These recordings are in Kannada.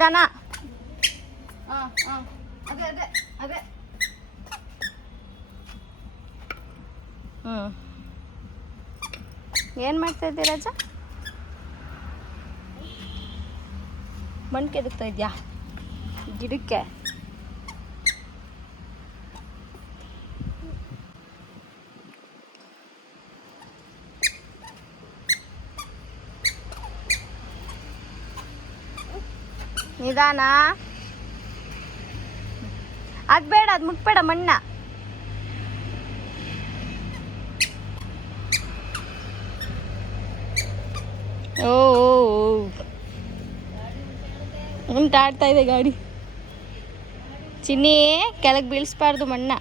ನಿಧಾನ. ಅದೇ ಅದೇ ಅದೇ. ಏನು ಮಾಡ್ತಾ ಇದ್ದೀಯ ರಾಜ? ಮಣ್ಣು ಕೆದಕ್ತಾ ಇದೆಯಾ ಗಿಡಕ್ಕೆ? ನಿಧಾನ. ಅದು ಬೇಡ, ಅದು ಮುಟ್ಬೇಡ ಮಣ್ಣ. ಓ ಉಂಟಾಡ್ತಾ ಇದೆ ಗಾಡಿ. ಚಿನ್ನಿ ಕೆಳಗೆ ಬೀಳಿಸ್ಬಾರ್ದು ಮಣ್ಣ.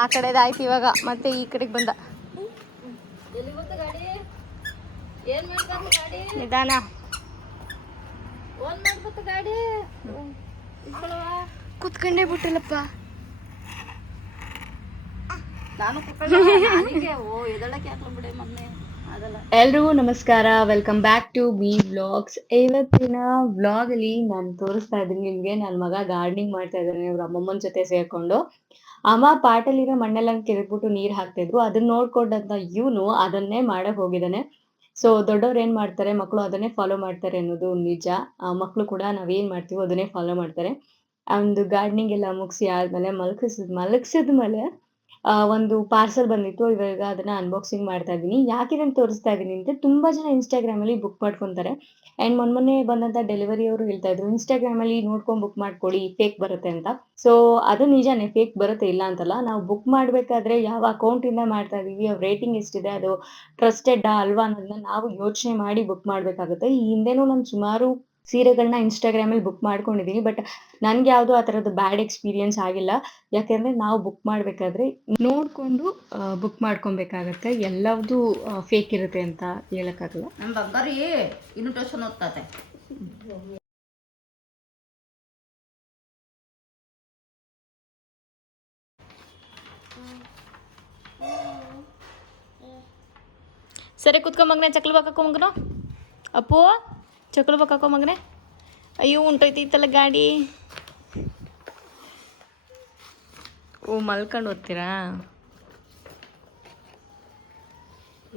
ಆ ಕಡೆದಾಯ್ತು ಇವಾಗ, ಮತ್ತೆ ಈ ಕಡೆಗೆ ಬಂದ. ನಿಧಾನ. ಕುತ್ಕೊಂಡೇ ಬಿಟ್ಟಲ್ಲಪ್ಪ. ನಾನು ಎದಳಕ್ಕೆ ಹಾಕ್ಲ ಬಿಡೆ ಮೊನ್ನೆ ಅದಲ್ಲ. ಎಲ್ರಿಗೂ ನಮಸ್ಕಾರ, welcome back to B vlogs. ಇವತ್ತಿನ ವ್ಲಾಗ್ ಅಲ್ಲಿ ನಾನು ತೋರಿಸ್ತಾ ಇದ್ದೀನಿ ನಿಮ್ಗೆ. ನನ್ನ ಮಗ ಗಾರ್ಡನಿಂಗ್ ಮಾಡ್ತಾ ಇದ್ದಾನೆ ಅವ್ರ ಅಮ್ಮಮ್ಮನ ಜೊತೆ ಸೇರ್ಕೊಂಡು. ಅಮ್ಮ ಪಾಟಲ್ಲಿರೋ ಮಣ್ಣೆಲ್ಲ ಕೆರೆದ್ಬಿಟ್ಟು ನೀರ್ ಹಾಕ್ತಿದ್ರು, ಅದನ್ನ ನೋಡ್ಕೊಂಡಂತ ಇವನು ಅದನ್ನೇ ಮಾಡಕ್ ಹೋಗಿದ್ದಾನೆ. ಸೊ ದೊಡ್ಡವ್ರು ಏನ್ ಮಾಡ್ತಾರೆ, ಮಕ್ಕಳು ಅದನ್ನೇ ಫಾಲೋ ಮಾಡ್ತಾರೆ ಅನ್ನೋದು ನಿಜ. ಮಕ್ಕಳು ಕೂಡ ನಾವೇನ್ ಮಾಡ್ತೀವೋ ಅದನ್ನೇ ಫಾಲೋ ಮಾಡ್ತಾರೆ. ಒಂದು ಗಾರ್ಡನಿಂಗ್ ಎಲ್ಲ ಮುಗಿಸಿ ಆದ್ಮೇಲೆ ಮಲಗಿಸಿದ್ಮೇಲೆ ಒಂದು ಪಾರ್ಸಲ್ ಬಂದಿತ್ತು. ಇವಾಗ ಅದನ್ನ ಅನ್ಬಾಕ್ಸಿಂಗ್ ಮಾಡ್ತಾ ಇದ್ದೀನಿ. ಯಾಕೆ ಇದನ್ನ ತೋರಿಸ್ತಾ ಇದ್ದೀನಿ ಅಂದ್ರೆ, ತುಂಬಾ ಜನ ಇನ್ಸ್ಟಾಗ್ರಾಮ್ ಅಲ್ಲಿ ಬುಕ್ ಮಾಡ್ಕೊಂತಾರೆ. ಅಂಡ್ ಮೊನ್ನೆ ಬಂದಂತ ಡೆಲಿವರಿ ಅವರು ಹೇಳ್ತಾ ಇದ್ರು, ಇನ್ಸ್ಟಾಗ್ರಾಮ್ ಅಲ್ಲಿ ನೋಡ್ಕೊಂಡ್ ಬುಕ್ ಮಾಡ್ಕೊಡಿ, ಫೇಕ್ ಬರುತ್ತೆ ಅಂತ. ಸೊ ಅದು ನಿಜಾನೇ, ಫೇಕ್ ಬರುತ್ತೆ, ಇಲ್ಲ ಅಂತಲ್ಲ. ನಾವು ಬುಕ್ ಮಾಡ್ಬೇಕಾದ್ರೆ ಯಾವ ಅಕೌಂಟ್ ಇಂದ ಮಾಡ್ತಾ ಇದೀವಿ, ಅವ್ರ ರೇಟಿಂಗ್ ಎಷ್ಟಿದೆ, ಅದು ಟ್ರಸ್ಟೆಡ್ ಅಲ್ವಾ ಅನ್ನೋದನ್ನ ನಾವು ಯೋಚನೆ ಮಾಡಿ ಬುಕ್ ಮಾಡ್ಬೇಕಾಗುತ್ತೆ. ಈ ಹಿಂದೆನೂ ನಾನು ಸುಮಾರು ಸೀರೆಗಳನ್ನ ಇನ್ಸ್ಟಾಗ್ರಾಮ್ ಅಲ್ಲಿ ಬುಕ್ ಮಾಡ್ಕೊಂಡಿದೀನಿ. ಬಟ್ ನನ್ಗೆ ಯಾವ್ದು ಆ ತರದ್ದು ಬ್ಯಾಡ್ ಎಕ್ಸ್ಪೀರಿಯನ್ಸ್ ಆಗಿಲ್ಲ. ಯಾಕೆಂದ್ರೆ ನಾವು ಬುಕ್ ಮಾಡ್ಬೇಕಾದ್ರೆ ನೋಡ್ಕೊಂಡು ಬುಕ್ ಮಾಡ್ಕೊಬೇಕಾಗತ್ತೆ. ಎಲ್ಲವೂ ಫೇಕ್ ಇರುತ್ತೆ ಅಂತ ಹೇಳಕ್ಕಾಗಲ್ಲ. ನಮ್ಮ ಬಂಗಾರಿ ಇನ್ನು ಟ್ಯೂಷನ್ ಓದ್ತಾತೆ. ಸರಿ ಕುತ್ಕೊ ಮಗನೆ, ಚಕ್ಲು ಬಾಕೋ ಮಗನು. ಅಪ್ಪು ಚಕ್ಲು ಬಾಕೋ ಮಗನೆ. ಅಯ್ಯೋ ಉಂಟೋಯ್ತೈತಲ್ಲ ಗಾಡಿ. ಓ ಮಲ್ಕೊಂಡು ಓದ್ತೀರಾ?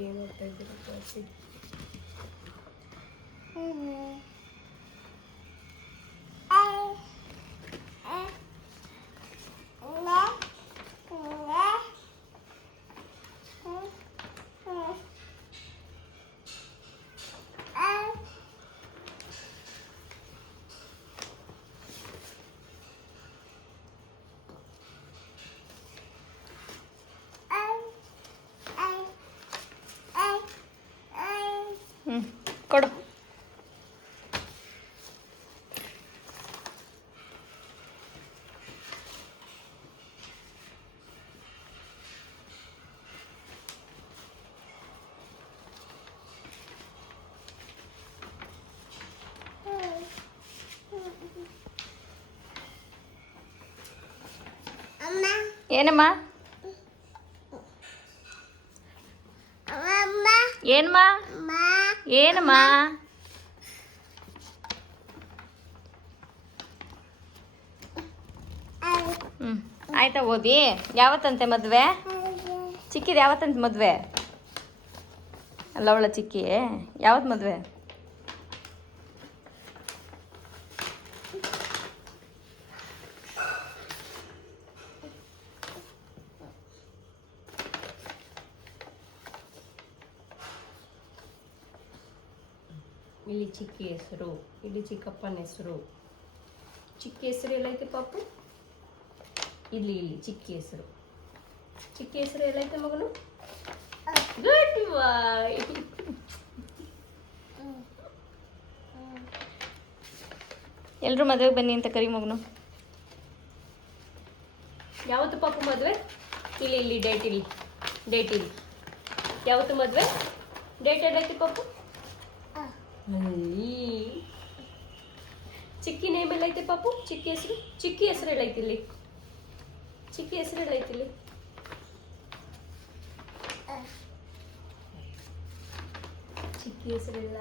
ಏನು ಓದ್ತಾ ಇದ್ದೀರಾ? ಕೊಡು. ಏನಮ್ಮ? ಏನಮ್ಮ? ಏನಮ್ಮ? ಆಯ್ತಾ ಓದಿ? ಯಾವತ್ತಂತೆ ಮದುವೆ? ಚಿಕ್ಕಿದು ಯಾವತ್ತಂತೆ ಮದುವೆ? ಅಲ್ಲ ಅವಳ ಚಿಕ್ಕಿ ಯಾವತ್ತು ಮದುವೆ? ಇಲ್ಲಿ ಚಿಕ್ಕಿ ಹೆಸರು, ಇಲ್ಲಿ ಚಿಕ್ಕಪ್ಪನ ಹೆಸರು. ಚಿಕ್ಕಿ ಹೆಸರು ಎಲ್ಲೈತೆ ಪಾಪು? ಇಲ್ಲಿ ಇಲ್ಲಿ ಚಿಕ್ಕಿ ಹೆಸರು. ಚಿಕ್ಕಿ ಹೆಸರು ಎಲ್ಲೈತೆ ಮಗನು? ಗುಡ್ ಬಾಯ್. ಎಲ್ಲರೂ ಮದುವೆಗೆ ಬನ್ನಿ ಅಂತ ಕರಿ ಮಗನು. ಯಾವತ್ತು ಪಾಪು ಮದುವೆ? ಇಲ್ಲಿ ಇಲ್ಲಿ ಡೇಟ್ ಇಲ್ಲಿ, ಡೇಟ್ ಇಲ್ಲಿ. ಯಾವತ್ತು ಮದುವೆ? ಡೇಟ್ ಎಲ್ಲೈತೆ ಪಾಪು? ಚಿಕ್ಕಿ ನೇಮ್ ಎಲ್ಲೈತೆ ಪಾಪು? ಚಿಕ್ಕಿ ಹೆಸರು? ಚಿಕ್ಕಿ ಹೆಸರು ಎಲ್ಲೈತಿ ಇಲ್ಲಿ? ಚಿಕ್ಕಿ ಹೆಸರು ಎಲ್ಲೈತಿ ಇಲ್ಲಿ? ಚಿಕ್ಕಿ ಹೆಸರಿಲ್ಲ,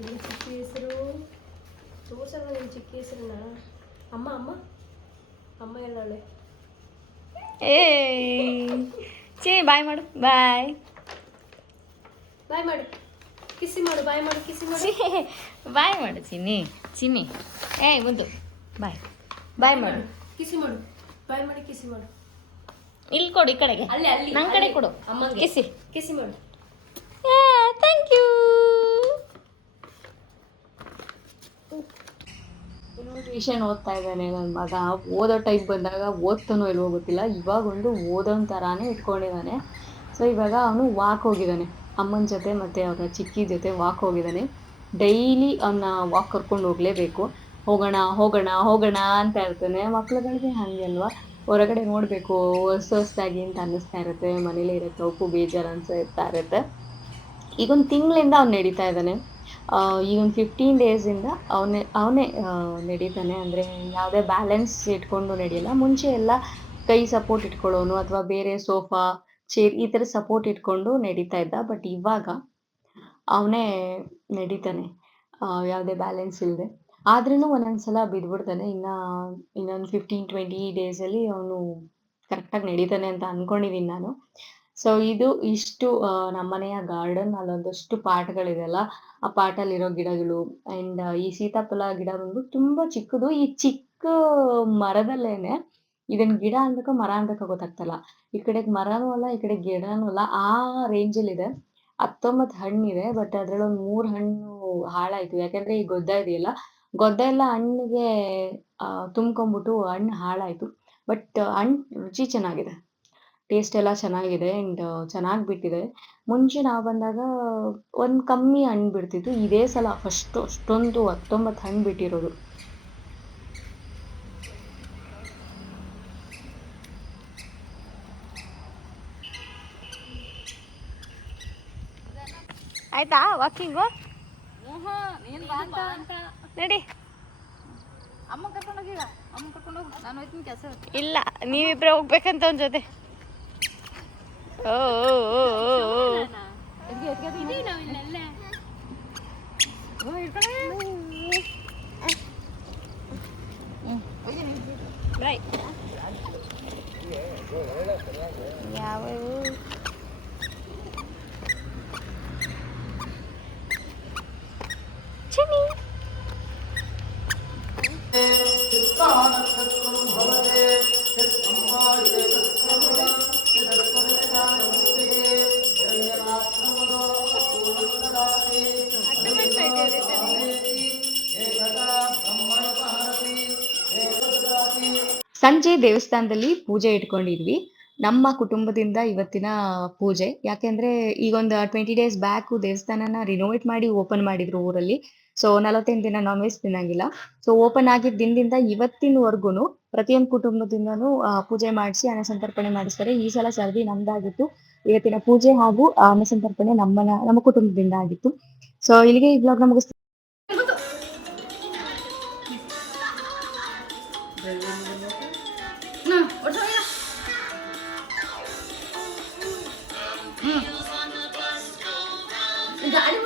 ಇಲ್ಲ ಚಿಕ್ಕಿ ಹೆಸರು ತೋರ್ಸಲ್ಲ ನಿಮ್ಮ ಚಿಕ್ಕಿ ಹೆಸರನ್ನ. ಅಮ್ಮ ಅಮ್ಮ ಅಮ್ಮ ಎಲ್ಲವಳೆ? ಏ ಚಿನಿ ಬಾಯ್ ಮಾಡು, ಬಾಯ್ ಬಾಯ್ ಮಾಡು, ಕಿಸಿ ಮಾಡು, ಬಾಯ್ ಮಾಡು, ಕಿಸಿ ಮಾಡು, ಬಾಯ್ ಮಾಡು ಚಿನ್ನಿ. ಚಿನ್ನಿ ಏಯ್ ಮುದ್ದು ಬಾಯ್, ಬಾಯ್ ಮಾಡು, ಕಿಸಿ ಮಾಡು, ಬಾಯ್ ಮಾಡಿ ಕಿಸಿ ಮಾಡು. ಇಲ್ಲಿ ಕೊಡು, ಈ ಕಡೆಗೆ, ಅಲ್ಲಿ ಅಲ್ಲಿ ನನ್ನ ಕಡೆ ಕೊಡು, ಅಮ್ಮಂಗೆ ಕಿಸಿ. ಕಿಸಿ ಮಾಡು. Thank you. ಟ್ಯೂಷನ್ ಓದ್ತಾ ಇದ್ದಾನೆ ನನ್ನ ಮಗ. ಓದೋ ಟೈಪ್ ಬಂದಾಗ ಓದ್ತಾನೋ ಇಲ್ವೋ ಗೊತ್ತಿಲ್ಲ, ಇವಾಗ ಒಂದು ಓದೋನ್ ಥರಾನೇ ಇಟ್ಕೊಂಡಿದ್ದಾನೆ. ಸೊ ಇವಾಗ ಅವನು ವಾಕ್ ಹೋಗಿದ್ದಾನೆ ಅಮ್ಮನ ಜೊತೆ ಮತ್ತು ಅವರ ಚಿಕ್ಕಿ ಜೊತೆ ವಾಕ್ ಹೋಗಿದ್ದಾನೆ. ಡೈಲಿ ಅವನ್ನ ವಾಕ್ ಕರ್ಕೊಂಡು ಹೋಗಲೇಬೇಕು. ಹೋಗೋಣ ಹೋಗೋಣ ಹೋಗೋಣ ಅಂತ ಇರ್ತಾನೆ. ಮಕ್ಳುಗಳಿಗೆ ಹಾಗೆ ಅಲ್ವಾ, ಹೊರಗಡೆ ನೋಡಬೇಕು ಹೊಸ್ದಾಗಿ ಅಂತ ಅನ್ನಿಸ್ತಾ ಇರುತ್ತೆ. ಮನೇಲೇ ಇರುತ್ತೆ ಅವಕ್ಕೂ ಬೇಜಾರು ಅನ್ಸ್ತಾ ಇರುತ್ತೆ. ಈಗ ಒಂದು ತಿಂಗಳಿಂದ ಅವ್ನು ನಡೀತಾ ಇದ್ದಾನೆ. ಈಗ ಒಂದು 15 ಡೇಸಿಂದ ಅವನೇ ನಡೀತಾನೆ. ಅಂದರೆ ಯಾವುದೇ ಬ್ಯಾಲೆನ್ಸ್ ಇಟ್ಕೊಂಡು ನಡೆಯಲ್ಲ. ಮುಂಚೆ ಎಲ್ಲ ಕೈ ಸಪೋರ್ಟ್ ಇಟ್ಕೊಳ್ಳೋನು ಅಥವಾ ಬೇರೆ ಸೋಫಾ, ಚೇರ್ ಈ ಥರ ಸಪೋರ್ಟ್ ಇಟ್ಕೊಂಡು ನಡೀತಾ ಇದ್ದ. ಬಟ್ ಇವಾಗ ಅವನೇ ನಡೀತಾನೆ ಯಾವುದೇ ಬ್ಯಾಲೆನ್ಸ್ ಇಲ್ಲದೆ. ಆದ್ರೂ ಒಂದೊಂದು ಸಲ ಬಿದ್ದುಬಿಡ್ತಾನೆ. ಇನ್ನೊಂದು 15-20 ಡೇಸಲ್ಲಿ ಅವನು ಕರೆಕ್ಟಾಗಿ ನಡೀತಾನೆ ಅಂತ ಅಂದ್ಕೊಂಡಿದ್ದೀನಿ ನಾನು. ಸೊ ಇಷ್ಟು ನಮ್ಮನೆಯ ಗಾರ್ಡನ್. ಅಲ್ಲೊಂದಷ್ಟು ಪಾಟ್ಗಳಿದೆಯಲ್ಲ, ಆ ಪಾಟಲ್ಲಿರೋ ಗಿಡಗಳು. ಆ್ಯಂಡ್ ಈ ಸೀತಾಫಲ ಗಿಡ ಬಂದ್ಬಿಟ್ಟು ತುಂಬ ಚಿಕ್ಕದು. ಈ ಚಿಕ್ಕ ಮರದಲ್ಲೇನೆ ಇದನ್ನ ಗಿಡ ಅನ್ಬೇಕೋ ಮರ ಅನ್ಬೇಕೋ ಗೊತ್ತಾಗ್ತಲ್ಲ. ಈ ಕಡೆಗೆ ಮರನೂ ಅಲ್ಲ, ಈ ಕಡೆ ಗಿಡನೂ ಅಲ್ಲ, ಆ ರೇಂಜಲ್ಲಿದೆ. 19 ಹಣ್ಣಿದೆ. ಬಟ್ ಅದ್ರಲ್ಲಿ ಒಂದು 3 ಹಣ್ಣು ಹಾಳಾಯ್ತು. ಯಾಕೆಂದ್ರೆ ಈ ಗೊದ್ದ ಇದೆಯಲ್ಲ, ಗೊದ್ದ ಎಲ್ಲ ಹಣ್ಣಿಗೆ ತುಂಬ್ಕೊಂಡ್ಬಿಟ್ಟು ಹಣ್ಣು ಹಾಳಾಯ್ತು. ಬಟ್ ಹಣ್ಣು ರುಚಿ ಚೆನ್ನಾಗಿದೆ, ಟೇಸ್ಟ್ ಎಲ್ಲ ಚೆನ್ನಾಗಿದೆ. ಆ್ಯಂಡ್ ಚೆನ್ನಾಗಿ ಬಿಟ್ಟಿದೆ. ಮುಂಚೆ ನಾವು ಬಂದಾಗ ಒಂದು ಕಮ್ಮಿ ಹಣ್ಣು ಬಿಡ್ತಿತ್ತು. ಇದೇ ಸಲ ಫಸ್ಟು ಅಷ್ಟೊಂದು 19 ಹಣ್ಣು ಬಿಟ್ಟಿರೋದು. ಆಯ್ತಾ ವಾಕಿಂಗು? ನಡಿ. ಅಮ್ಮ ಕರ್ಕೊಂಡು ಹೋಗಿಲ್ಲ, ಅಮ್ಮ ಕರ್ಕೊಂಡು ಹೋಗಿ, ನಾನು ಹೋಗ್ತೀನಿ ಕೆಲಸ. ಇಲ್ಲ, ನೀವಿಬ್ರೆ ಹೋಗ್ಬೇಕಂತ ಅವನ ಜೊತೆ. ಓ ಬಾಯ್. ಯಾವ ಚಿನಿ ಸಂಜೆ ದೇವಸ್ಥಾನದಲ್ಲಿ ಪೂಜೆ ಇಟ್ಕೊಂಡಿದ್ವಿ. ನಮ್ಮ ಕುಟುಂಬದಿಂದ ಇವತ್ತಿನ ಪೂಜೆ. ಯಾಕೆಂದ್ರೆ ಈಗೊಂದು 20 ಡೇಸ್ ಬ್ಯಾಕು ದೇವಸ್ಥಾನನ ರಿನೋವೇಟ್ ಮಾಡಿ ಓಪನ್ ಮಾಡಿದ್ರು ಊರಲ್ಲಿ. ಸೊ 48 ದಿನ ನಾನ್ ವೆಜ್ ತಿನ್ನಂಗಿಲ್ಲ. ಸೊ ಓಪನ್ ಆಗಿದ್ದ ದಿನದಿಂದ ಇವತ್ತಿನವರೆಗೂ ಪ್ರತಿಯೊಂದು ಕುಟುಂಬದಿಂದನೂ ಪೂಜೆ ಮಾಡಿಸಿ ಅನ್ನಸಂತರ್ಪಣೆ ಮಾಡಿಸ್ತಾರೆ. ಈ ಸಲ ಸರ್ದಿ ನಮ್ದಾಗಿತ್ತು. ಇವತ್ತಿನ ಪೂಜೆ ಹಾಗೂ ಅನ್ನಸಂತರ್ಪಣೆ ನಮ್ಮ ಕುಟುಂಬದಿಂದ ಆಗಿತ್ತು. ಸೊ ಇಲ್ಲಿಗೆ ಈ ಬ್ಲಾಗ್ನ ಮುಗಿಸ್ತೀನಿ. ಗಾಡಿ